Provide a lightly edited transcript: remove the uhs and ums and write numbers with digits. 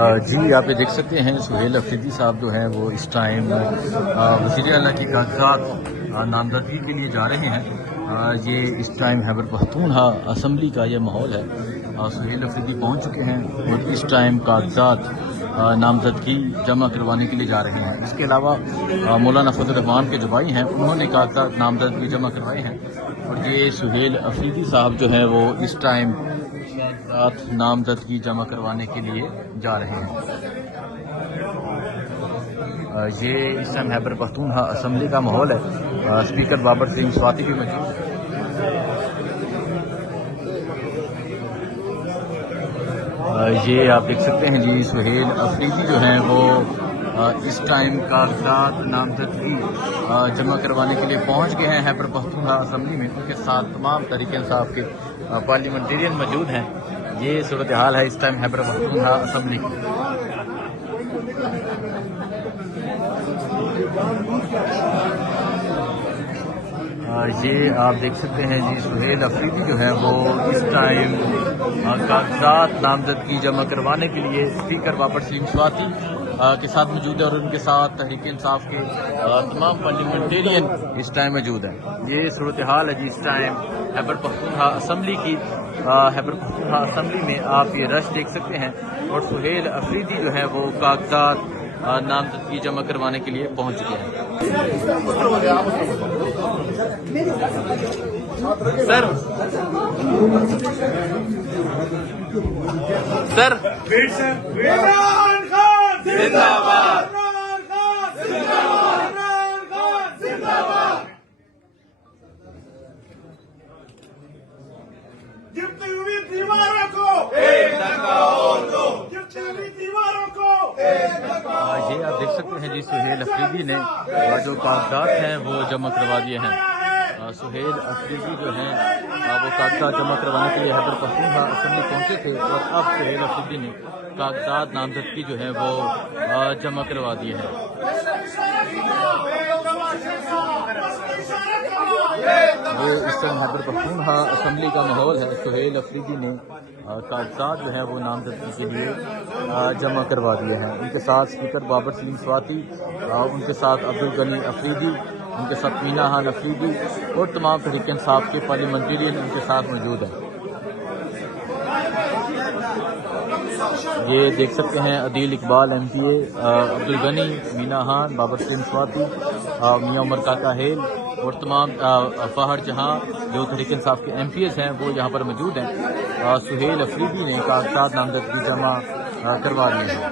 جی آپ یہ دیکھ سکتے ہیں سہیل افریدی صاحب جو ہیں وہ اس ٹائم وزیر اعلیٰ کی کاغذات نامزدگی کے لیے جا رہے ہیں۔ یہ اس ٹائم خیبر پختونخوا اسمبلی کا یہ ماحول ہے۔ سہیل افریدی پہنچ چکے ہیں اور اس ٹائم کاغذات نامزدگی جمع کروانے کے لیے جا رہے ہیں۔ اس کے علاوہ مولانا فضل الرحمان کے جو بھائی ہیں انہوں نے کاغذات نامزدگی جمع کروائے ہیں، اور یہ سہیل افریدی صاحب جو ہیں وہ اس ٹائم کاغذات نامزدگی جمع کروانے کے لیے جا رہے ہیں۔ یہ اس ٹائم خیبر پختونخوا اسمبلی کا ماحول ہے۔ اسپیکر بابر سنگھ سواتی بھی موجود ہیں۔ یہ آپ دیکھ سکتے ہیں جی سہیل افریدی جو ہیں وہ اس ٹائم کاغذات نامزدگی جمع کروانے کے لیے پہنچ گئے ہیں خیبر پختونخوا اسمبلی میں۔ ان کے ساتھ تمام تحریک انصاف کے پارلیمنٹیرین موجود ہیں۔ یہ صورتحال ہے اس ٹائم خیبر پختونخوا اسمبلی کی۔ یہ آپ دیکھ سکتے ہیں جی سہیل افریدی جو ہے وہ اس ٹائم کاغذات نامزدگی جمع کروانے کے لیے اسپیکر بابر سنگھ سواتی کے ساتھ موجود ہے، اور ان کے ساتھ تحریک انصاف کے تمام پارلیمنٹیرین اس ٹائم موجود ہیں۔ یہ صورتحال ہے جی اس ٹائم خیبر پختونخوا اسمبلی کی۔ خیبر پختونخوا اسمبلی میں آپ یہ رش دیکھ سکتے ہیں، اور سہیل افریدی جو ہے وہ کاغذات نامزدگی جمع کروانے کے لیے پہنچ چکے ہیں۔ سر عمران خان زندہ باد، عمران خان زندہ باد، عمران خان زندہ باد۔ گرتی ہوئی دیواروں کو ایک دھکا اور دو، گرتی ہوئی دیواروں کو ایک دھکا۔ یہ آپ دیکھ سکتے ہیں جی سہیل افریدی نے جو کاغذات ہیں وہ جمع کروا دیے ہیں۔ سہیل افریدی جو ہیں وہ کاغذات جمع کروانے کے لیے خیبر پختونخوا اسمبلی پہنچے تھے، اور اب سہیل افریدی نے کاغذات نامزدگی جو ہے وہ جمع کروا دیے ہیں۔ یہ اس ٹائم خیبر پختونخوا اسمبلی کا ماحول ہے۔ سہیل افریدی نے کاغذات جو ہیں وہ نامزدگی کے لیے جمع کروا دیے ہیں۔ ان کے ساتھ اسپیکر بابر سنگھ سواتی، ان کے ساتھ عبدالغنی افریدی، ان کے ساتھ مینا خان افریدی، اور تمام تحریک انصاف کے پارلیمنٹیرین ان کے ساتھ موجود ہیں۔ یہ دیکھ سکتے ہیں عدیل اقبال ایم پی اے، عبدالغنی، مینا خان، بابر سنگھ سواتی، میاں عمر کاکا ہیل، اور تمام فہر جہاں جو تحریک انصاف کے ایم پی ایز ہیں وہ یہاں پر موجود ہیں۔ سہیل افریدی نے کاغذات نامزدگی جمع کروا دیے ہیں۔